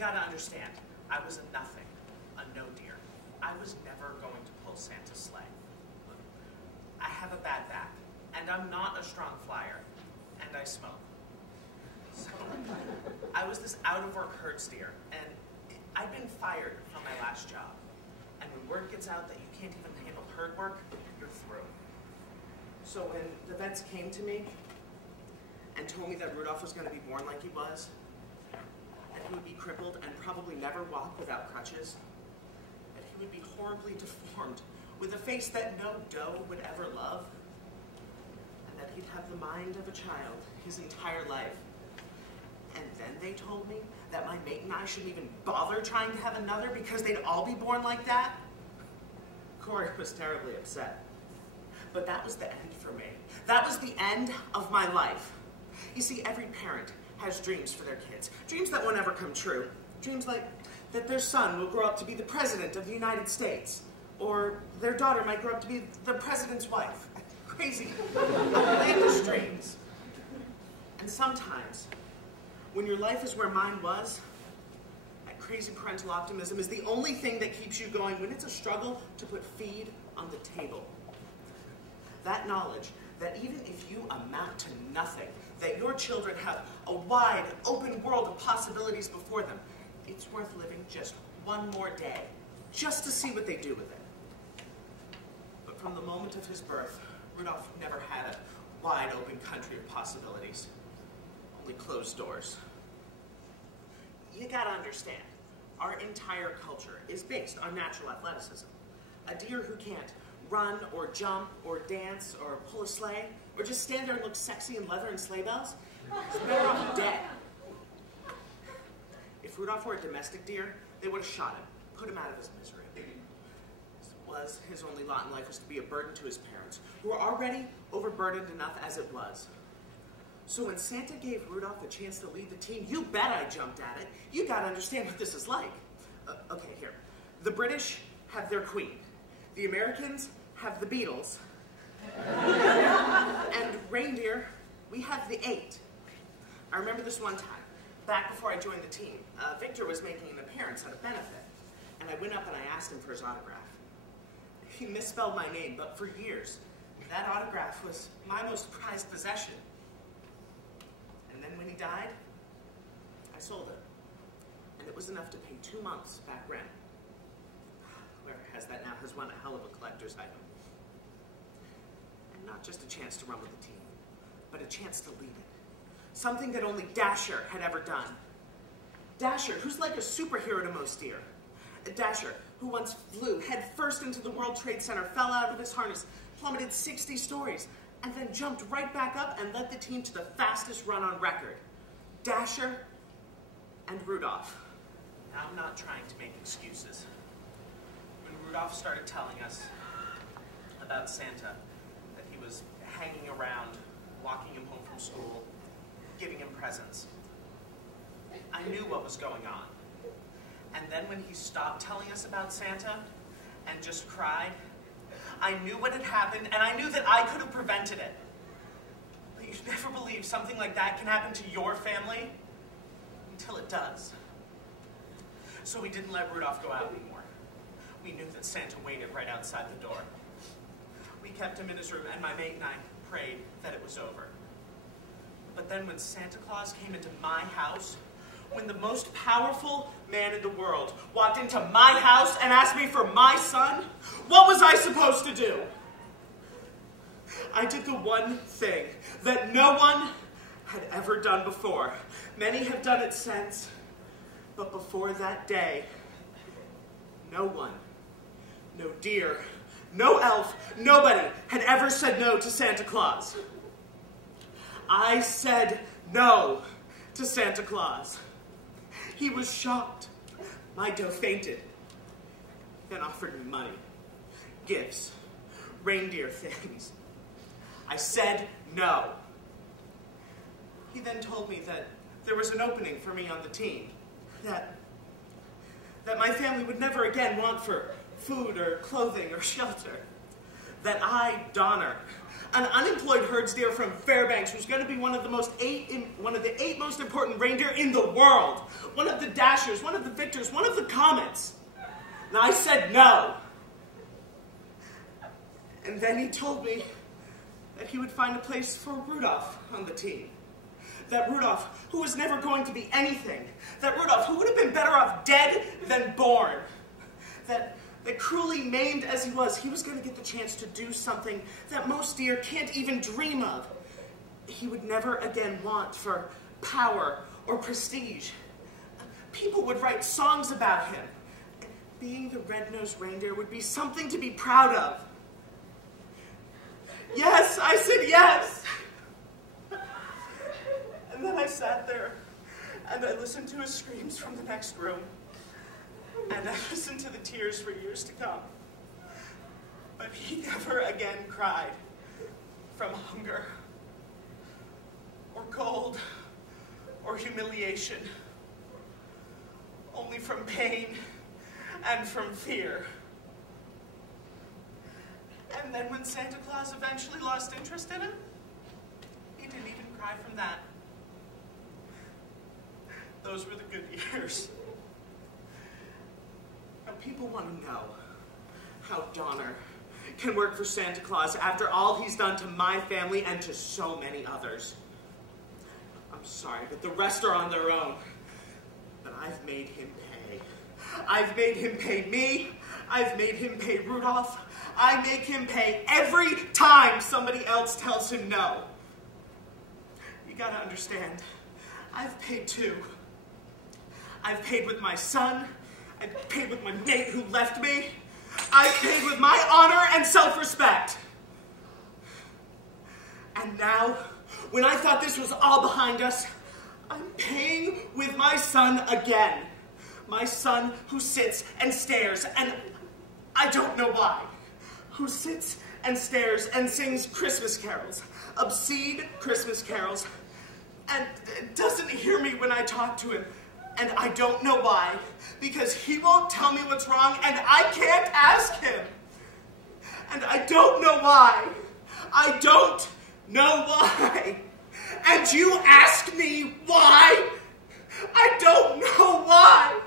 gotta understand, I was a nothing, a no deer. I was never going to pull Santa's sleigh. I have a bad back, and I'm not a strong flyer, and I smoke. So, I was this out-of-work herd steer, and I'd been fired from my last job. And when word gets out that you can't even handle herd work, you're through. So when the vets came to me and told me that Rudolph was going to be born like he was, and he would be crippled and probably never walk without crutches, that he would be horribly deformed with a face that no doe would ever love, and that he'd have the mind of a child his entire life. And then they told me that my mate and I shouldn't even bother trying to have another because they'd all be born like that. Corey was terribly upset. But that was the end for me. That was the end of my life. You see, every parent has dreams for their kids. Dreams that won't ever come true. Dreams like that their son will grow up to be the president of the United States. Or their daughter might grow up to be the president's wife. Crazy, outlandish dreams. And sometimes, when your life is where mine was, that crazy parental optimism is the only thing that keeps you going when it's a struggle to put feed on the table. That knowledge that even if you amount to nothing, that your children have a wide, open world of possibilities before them, it's worth living just one more day, just to see what they do with it. But from the moment of his birth, Rudolph never had a wide, open country of possibilities. Only closed doors. You gotta understand, our entire culture is based on natural athleticism. A deer who can't run or jump or dance or pull a sleigh or just stand there and look sexy in leather and sleigh bells is better off dead. If Rudolph were a domestic deer, they would have shot him, put him out of his misery. This was his only lot in life was to be a burden to his parents, who were already overburdened enough as it was. So when Santa gave Rudolph a chance to lead the team, you bet I jumped at it. You gotta understand what this is like. Okay, here. The British have their queen. The Americans have the Beatles. And Reindeer, we have the 8. I remember this one time, back before I joined the team, Victor was making an appearance at a benefit, and I went up and I asked him for his autograph. He misspelled my name, but for years, that autograph was my most prized possession. And then when he died, I sold it. And it was enough to pay 2 months back rent. Whoever has that now has won a hell of a collector's item. And not just a chance to run with the team, but a chance to lead it. Something that only Dasher had ever done. Dasher, who's like a superhero to most deer. Dasher, who once flew head first into the World Trade Center, fell out of his harness, plummeted 60 stories, and then jumped right back up and led the team to the fastest run on record. Dasher and Rudolph. Now, I'm not trying to make excuses. When Rudolph started telling us about Santa, that he was hanging around, walking him home from school, giving him presents, I knew what was going on. And then when he stopped telling us about Santa and just cried, I knew what had happened, and I knew that I could have prevented it. But you'd never believe something like that can happen to your family until it does. So we didn't let Rudolph go out anymore. We knew that Santa waited right outside the door. We kept him in his room, and my mate and I prayed that it was over. But then when Santa Claus came into my house, when the most powerful man in the world walked into my house and asked me for my son, what was I supposed to do? I did the one thing that no one had ever done before. Many have done it since, but before that day, no one, no deer, no elf, nobody had ever said no to Santa Claus. I said no to Santa Claus. He was shocked. My doe fainted, then offered me money, gifts, reindeer things. I said no. He then told me that there was an opening for me on the team, that my family would never again want for food or clothing or shelter. that I, Donner, an unemployed herdsdeer from Fairbanks, who's going to be one of the eight most important reindeer in the world, one of the Dashers, one of the Victors, one of the Comets. And I said no. And then he told me that he would find a place for Rudolph on the team. That Rudolph, who was never going to be anything, that Rudolph, who would have been better off dead than born, that cruelly maimed as he was going to get the chance to do something that most deer can't even dream of. He would never again want for power or prestige. People would write songs about him. Being the red-nosed reindeer would be something to be proud of. Yes, I said yes. And then I sat there, and I listened to his screams from the next room, and I listened to the tears for years to come. But he never again cried from hunger, or cold, or humiliation, only from pain and from fear. And then when Santa Claus eventually lost interest in him, he didn't even cry from that. Those were the good years. Now, people want to know how Donner can work for Santa Claus after all he's done to my family and to so many others. I'm sorry, but the rest are on their own. But I've made him pay. I've made him pay me. I've made him pay Rudolph. I make him pay every time somebody else tells him no. You gotta understand, I've paid too. I've paid with my son. I've paid with my mate who left me. I've paid with my honor and self-respect. And now, when I thought this was all behind us, I'm paying with my son again. My son who sits and stares, and I don't know why, who sits and stares and sings Christmas carols, obscene Christmas carols, and doesn't hear me when I talk to him. And I don't know why, because he won't tell me what's wrong, and I can't ask him. And I don't know why. I don't know why. And you ask me why? I don't know why.